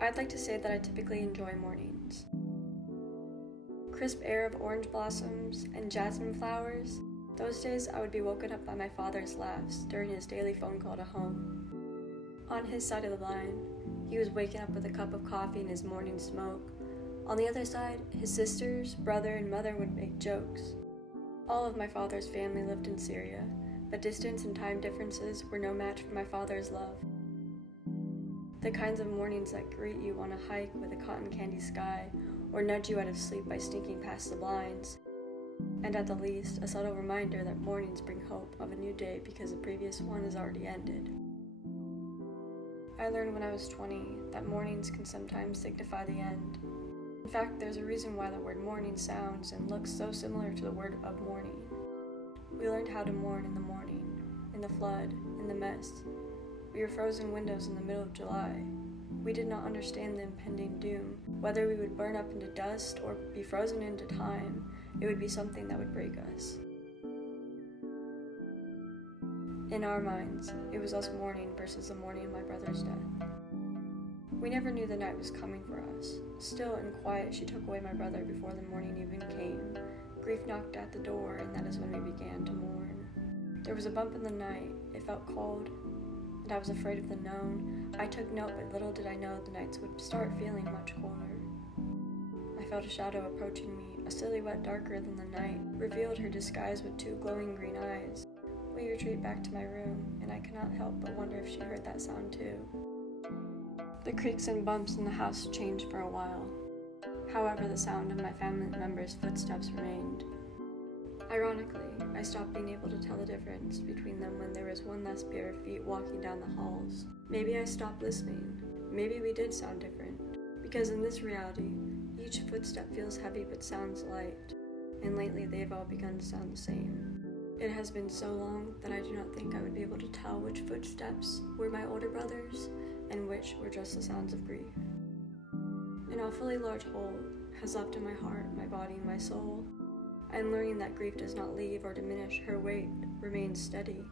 I'd like to say that I typically enjoy mornings. Crisp air of orange blossoms and jasmine flowers. Those days I would be woken up by my father's laughs during his daily phone call to home. On his side of the line, he was waking up with a cup of coffee and his morning smoke. On the other side, his sisters, brother, and mother would make jokes. All of my father's family lived in Syria, but distance and time differences were no match for my father's love. The kinds of mornings that greet you on a hike with a cotton candy sky, or nudge you out of sleep by sneaking past the blinds. And at the least, a subtle reminder that mornings bring hope of a new day because the previous one has already ended. I learned when I was 20 that mornings can sometimes signify the end. In fact, there's a reason why the word morning sounds and looks so similar to the word of mourning. We learned how to mourn in the morning, in the flood, in the mess. We were frozen windows in the middle of July. We did not understand the impending doom. Whether we would burn up into dust or be frozen into time, it would be something that would break us. In our minds, it was us mourning versus the mourning of my brother's death. We never knew the night was coming for us. Still and quiet, she took away my brother before the morning even came. Grief knocked at the door, and that is when we began to mourn. There was a bump in the night. It felt cold, and I was afraid of the known. I took note, but little did I know the nights would start feeling much colder. I felt a shadow approaching me. A silhouette darker than the night revealed her disguise with two glowing green eyes. We retreat back to my room, and I cannot help but wonder if she heard that sound too. The creaks and bumps in the house changed for a while. However, the sound of my family members' footsteps remained. Ironically, I stopped being able to tell the difference between them when there was one less pair of feet walking down the halls. Maybe I stopped listening. Maybe we did sound different. Because in this reality, each footstep feels heavy but sounds light, and lately they've all begun to sound the same. It has been so long that I do not think I would be able to tell which footsteps were my older brother's and which were just the sounds of grief. An awfully large hole has left in my heart, my body, and my soul. I am learning that grief does not leave or diminish, her weight remains steady.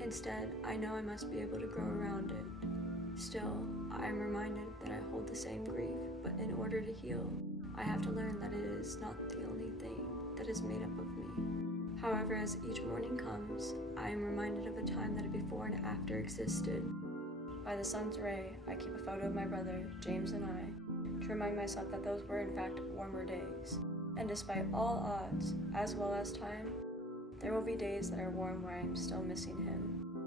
Instead, I know I must be able to grow around it. Still, I am reminded that I hold the same grief, but in order to heal, I have to learn that it is not the only thing that is made up of me. However, as each morning comes, I am reminded of a time that a before and after existed. By the sun's ray, I keep a photo of my brother, James, and I, to remind myself that those were in fact warmer days. And despite all odds, as well as time, there will be days that are warm where I am still missing him.